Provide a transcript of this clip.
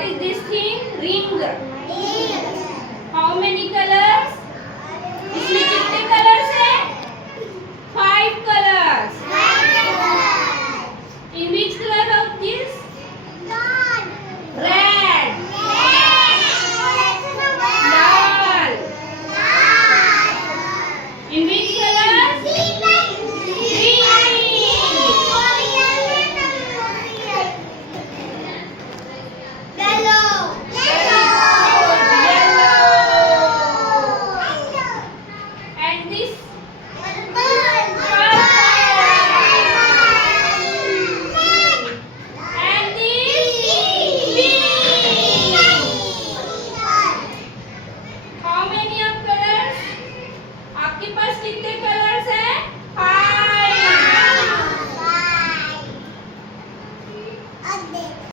What is this thing? Ring. How many colors? इसमें कितने colors हैं? 5 colors. In which color of this? Red. Lal. In which color? Green. And this and this how many of colors? आपके पास कितने colours हैं? 5.